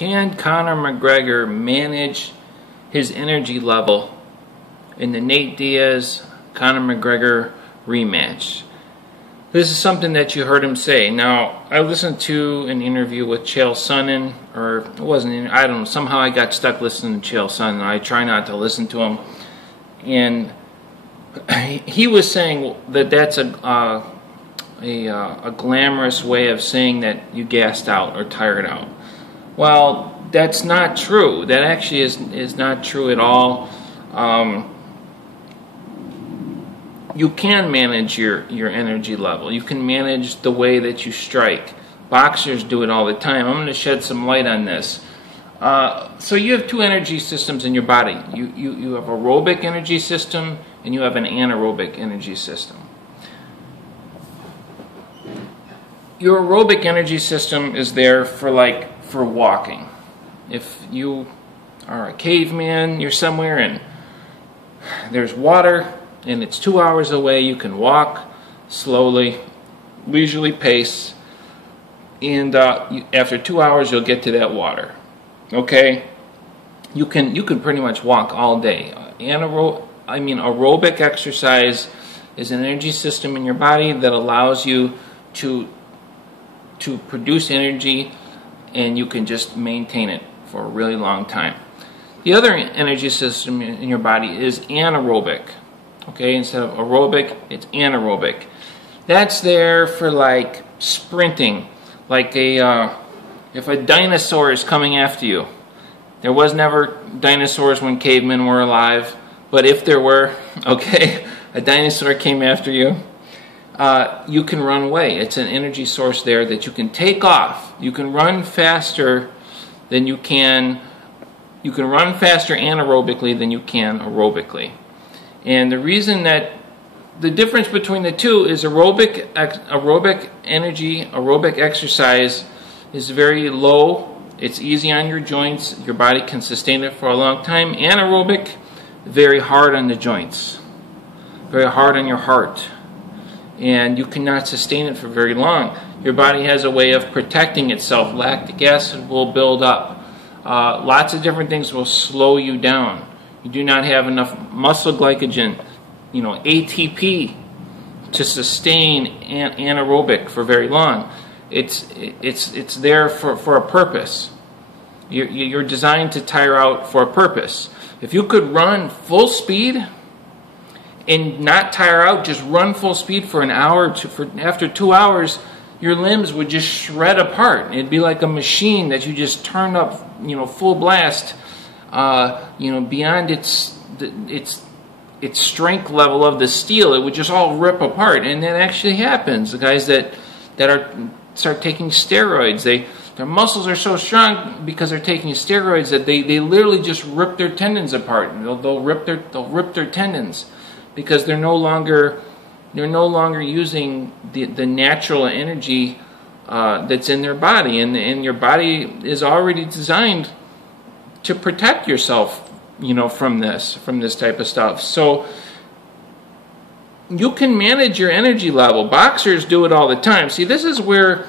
Can Conor McGregor manage his energy level in the Nate Diaz Conor McGregor rematch? This is something that you heard him say. Now, I listened to an interview with Chael Sonnen, or it wasn't, I don't know, somehow I got stuck listening to Chael Sonnen. I try not to listen to him. And he was saying that that's a glamorous way of saying that you gassed out or tired out. Well, that's not true. That actually is not true at all. You can manage your energy level. You can manage the way that you strike. Boxers do it all the time. I'm going to shed some light on this. So you have two energy systems in your body. You have aerobic energy system and you have an anaerobic energy system. Your aerobic energy system is there for walking. If you are a caveman, you're somewhere and there's water and it's 2 hours away, you can walk slowly, leisurely pace, and after 2 hours you'll get to that water. Okay? You can pretty much walk all day. Aerobic exercise is an energy system in your body that allows you to produce energy, and you can just maintain it for a really long time. The other energy system in your body is anaerobic. Okay, instead of aerobic, it's anaerobic. That's there for like sprinting, like if a dinosaur is coming after you. There was never dinosaurs when cavemen were alive, but if there were, okay, a dinosaur came after you, you can run away. It's an energy source there that you can take off. You can run faster than you can run faster anaerobically than you can aerobically. And the reason that the difference between the two is aerobic exercise is very low. It's easy on your joints. Your body can sustain it for a long time. Anaerobic, very hard on the joints, very hard on your heart, and you cannot sustain it for very long. Your body has a way of protecting itself. Lactic acid will build up. Lots of different things will slow you down. You do not have enough muscle glycogen, ATP, to sustain anaerobic for very long. It's there for a purpose. You're designed to tire out for a purpose. If you could run full speed and not tire out, just run full speed for an hour, after 2 hours, your limbs would just shred apart. It'd be like a machine that you just turned up, full blast, beyond its strength level of the steel. It would just all rip apart, and that actually happens. The guys that start taking steroids, their muscles are so strong because they're taking steroids that they literally just rip their tendons apart. They'll rip their tendons because they're no longer using the natural energy that's in their body, and your body is already designed to protect yourself, from this type of stuff. So you can manage your energy level. Boxers do it all the time. See, this is where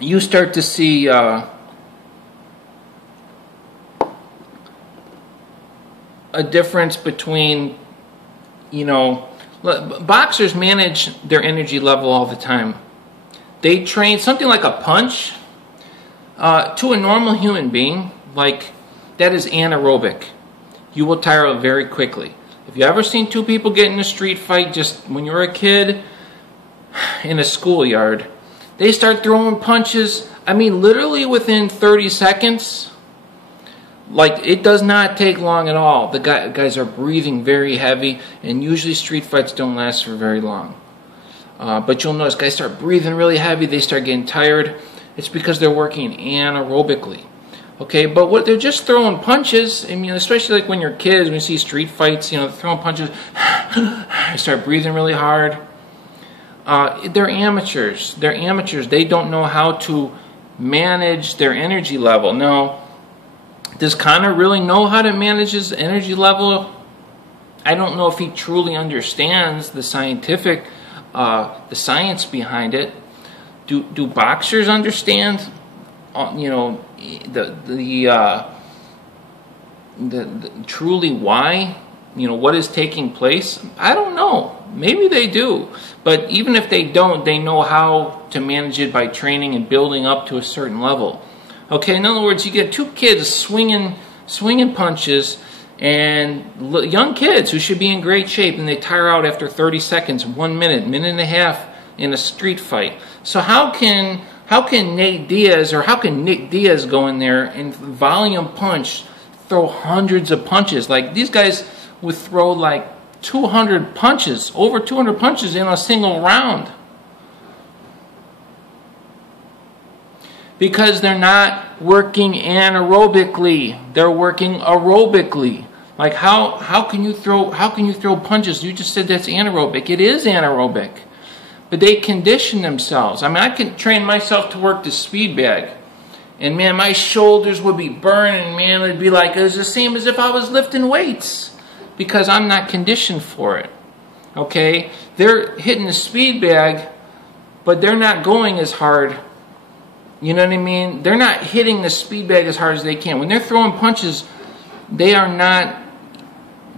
you start to see a difference between, boxers manage their energy level all the time. They train something like a punch to a normal human being, that is anaerobic. You will tire out very quickly. If you ever seen two people get in a street fight just when you were a kid in a schoolyard, they start throwing punches, literally within 30 seconds. It does not take long at all. The guys are breathing very heavy, and usually street fights don't last for very long. But you'll notice guys start breathing really heavy, they start getting tired. It's because they're working anaerobically. Okay, but they're just throwing punches. Especially when you're kids, when you see street fights, they're throwing punches, they start breathing really hard. They're amateurs. They don't know how to manage their energy level. Now, does Conor really know how to manage his energy level? I don't know if he truly understands the science behind it. Do boxers understand, truly why, what is taking place? I don't know. Maybe they do. But even if they don't, they know how to manage it by training and building up to a certain level. Okay, in other words, you get two kids swinging punches, and young kids who should be in great shape, and they tire out after 30 seconds, 1 minute, minute and a half in a street fight. So how can Nate Diaz, or how can Nick Diaz go in there and volume punch, throw hundreds of punches? Like, these guys would throw like 200 punches, over 200 punches in a single round. Because they're not working anaerobically, they're working aerobically. Like, how can you throw punches? You just said that's anaerobic. It is anaerobic. But they condition themselves. I mean, I can train myself to work the speed bag, and man, my shoulders would be burning, man. It'd be like, it was the same as if I was lifting weights, because I'm not conditioned for it. Okay? They're hitting the speed bag, but they're not going as hard. You know what I mean? They're not hitting the speed bag as hard as they can. When they're throwing punches, they're not,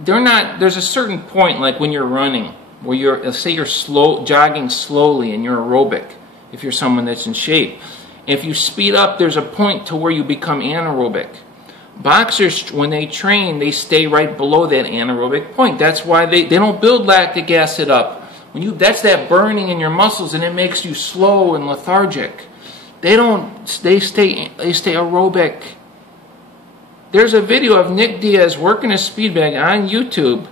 there's a certain point, like when you're running, where let's say you're jogging slowly and you're aerobic, if you're someone that's in shape. If you speed up, there's a point to where you become anaerobic. Boxers, when they train, they stay right below that anaerobic point. That's why they don't build lactic acid up. That's that burning in your muscles, and it makes you slow and lethargic. They stay aerobic. There's a video of Nick Diaz working a speed bag on YouTube.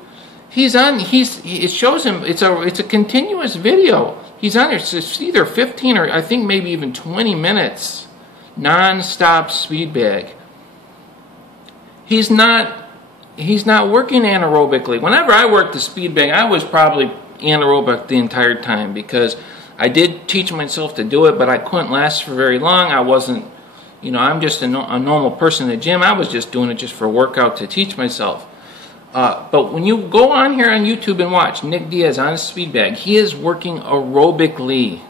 It shows him, it's a continuous video. He's on there, it's either 15 or I think maybe even 20 minutes. Non-stop speed bag. He's not working anaerobically. Whenever I worked the speed bag, I was probably anaerobic the entire time, because I did teach myself to do it, but I couldn't last for very long. I wasn't, I'm just a normal person in the gym. I was just doing it just for a workout to teach myself. But when you go on here on YouTube and watch Nick Diaz on his speed bag, he is working aerobically.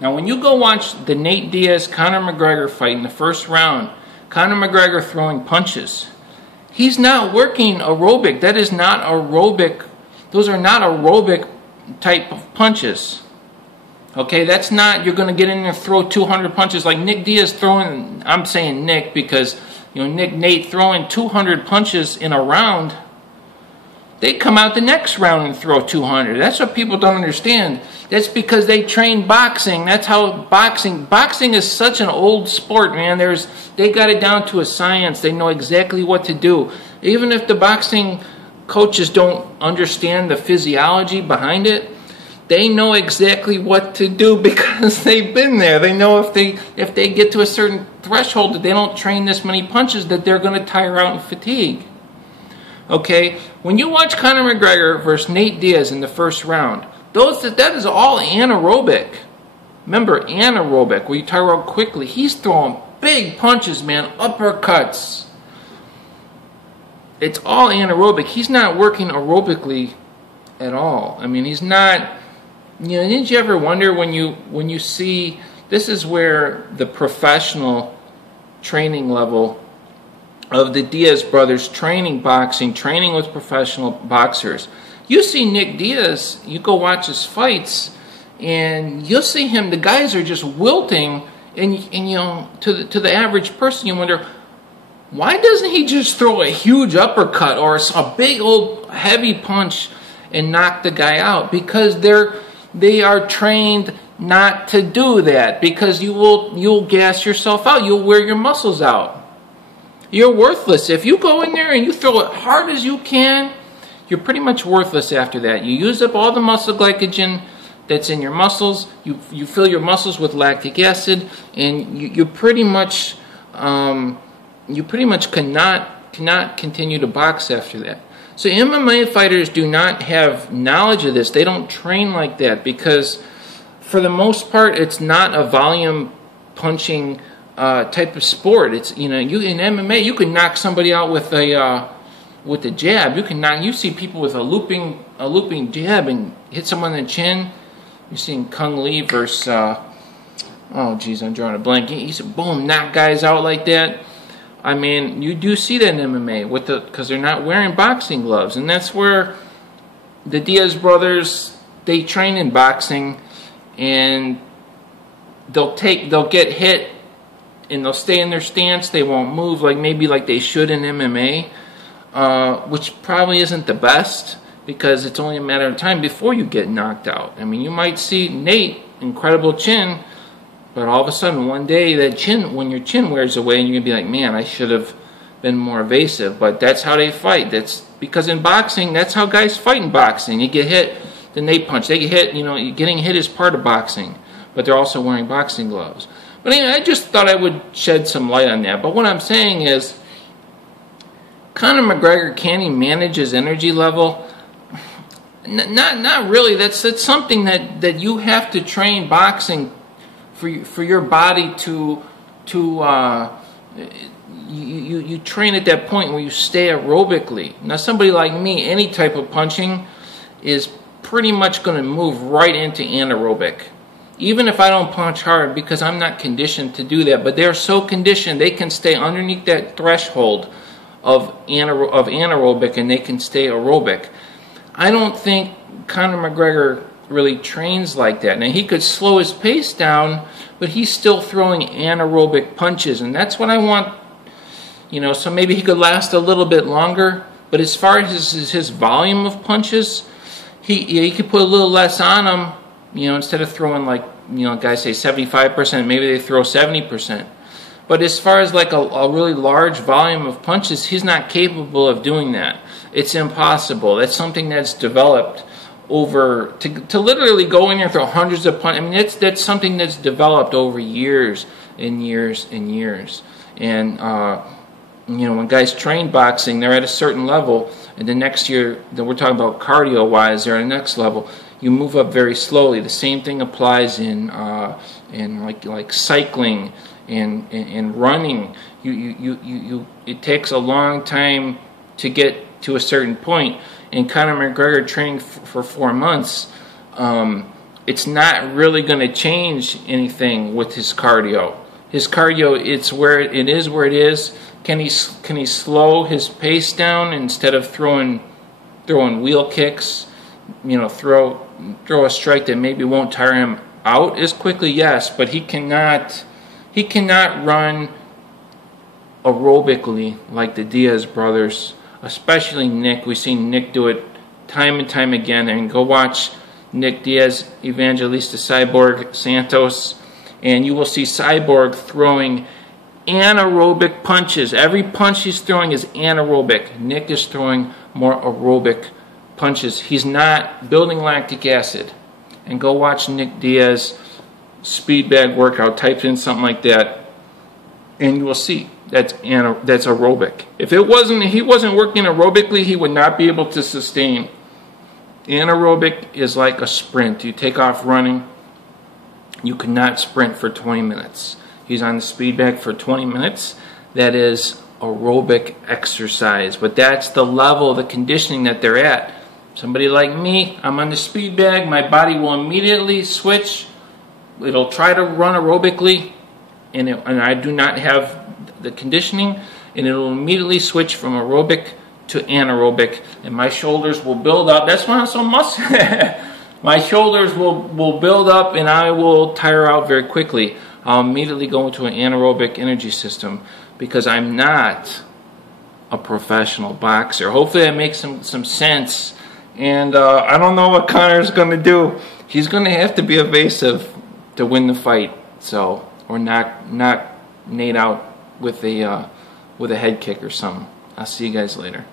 Now, when you go watch the Nate Diaz Conor McGregor fight in the first round, Conor McGregor throwing punches, he's not working aerobic. That is not aerobic. Those are not aerobic type of punches. Okay, that's not, you're going to get in there and throw 200 punches like Nick Diaz throwing. I'm saying Nick because, Nate throwing 200 punches in a round. They come out the next round and throw 200. That's what people don't understand. That's because they train boxing. That's how boxing is such an old sport, man. They got it down to a science. They know exactly what to do. Even if the boxing coaches don't understand the physiology behind it, they know exactly what to do because they've been there. They know if they get to a certain threshold that they don't train this many punches, that they're going to tire out and fatigue. Okay, when you watch Conor McGregor versus Nate Diaz in the first round, that is all anaerobic. Remember, anaerobic, where you tire out quickly. He's throwing big punches, man, uppercuts. It's all anaerobic. He's not working aerobically at all. I mean, he's not. Didn't you ever wonder when you see, this is where the professional training level of the Diaz brothers training with professional boxers. You see Nick Diaz, you go watch his fights, and you'll see him, the guys are just wilting, and to the average person, you wonder, why doesn't he just throw a huge uppercut or a big old heavy punch and knock the guy out? Because they are trained not to do that, because you'll gas yourself out, you'll wear your muscles out. You're worthless. If you go in there and you throw it hard as you can, you're pretty much worthless after that. You use up all the muscle glycogen that's in your muscles. You fill your muscles with lactic acid, and you pretty much cannot continue to box after that. So MMA fighters do not have knowledge of this. They don't train like that because, for the most part, it's not a volume punching type of sport. It's in MMA you can knock somebody out with a jab. You see people with a looping jab and hit someone in the chin. You're seeing Kung Lee versus oh geez, I'm drawing a blank. He's boom, knock guys out like that. I mean, you do see that in MMA because they're not wearing boxing gloves, and that's where the Diaz brothers, they train in boxing, and they'll get hit, and they'll stay in their stance. They won't move maybe like they should in MMA, which probably isn't the best, because it's only a matter of time before you get knocked out. I mean, you might see Nate, incredible chin, but all of a sudden one day when your chin wears away, and you're gonna be like, man, I should have been more evasive. But that's how they fight. That's because in boxing, that's how guys fight in boxing. You get hit, then they punch. They get hit. Getting hit is part of boxing, but they're also wearing boxing gloves. But anyway, I just thought I would shed some light on that. But what I'm saying is, Conor McGregor, can he manage his energy level? Not really. That's something that you have to train boxing for your body to you train at that point where you stay aerobically. Now, somebody like me, any type of punching is pretty much going to move right into anaerobic, even if I don't punch hard, because I'm not conditioned to do that. But they're so conditioned, they can stay underneath that threshold of anaerobic, and they can stay aerobic. I don't think Conor McGregor really trains like that. Now, he could slow his pace down, but he's still throwing anaerobic punches, and that's what I want. So maybe he could last a little bit longer. But as far as his volume of punches, he could put a little less on them. Instead of throwing guys say 75%, maybe they throw 70%. But as far as a really large volume of punches, he's not capable of doing that. It's impossible. That's something that's developed over to literally go in there and throw hundreds of punches. I mean, that's something that's developed over years and years and years. And when guys train boxing, they're at a certain level, and the next year, that we're talking about cardio-wise, they're at the next level. You move up very slowly. The same thing applies in like cycling and running. It takes a long time to get to a certain point. And Conor McGregor training for 4 months, it's not really going to change anything with his cardio. His cardio, it is where it is. Can he slow his pace down instead of throwing wheel kicks? Throw a strike that maybe won't tire him out as quickly. Yes, but he cannot run aerobically like the Diaz brothers, especially Nick. We've seen Nick do it time and time again. And go watch Nick Diaz, Evangelista Cyborg Santos, and you will see Cyborg throwing anaerobic punches. Every punch he's throwing is anaerobic. Nick is throwing more aerobic punches. He's not building lactic acid. And go watch Nick Diaz speed bag workout. Type in something like that, and you will see that's aerobic. If he wasn't working aerobically, he would not be able to sustain. Anaerobic is like a sprint. You take off running, you cannot sprint for 20 minutes. He's on the speed bag for 20 minutes. That is aerobic exercise. But that's the level, the conditioning that they're at. Somebody like me, I'm on the speed bag, my body will immediately switch. It'll try to run aerobically, and I do not have the conditioning, and it'll immediately switch from aerobic to anaerobic, and my shoulders will build up. That's why I'm so muscular. My shoulders will build up, and I will tire out very quickly. I'll immediately go into an anaerobic energy system because I'm not a professional boxer. Hopefully that makes some sense. And I don't know what Conor's going to do. He's going to have to be evasive to win the fight, or knock Nate out with a head kick or something. I'll see you guys later.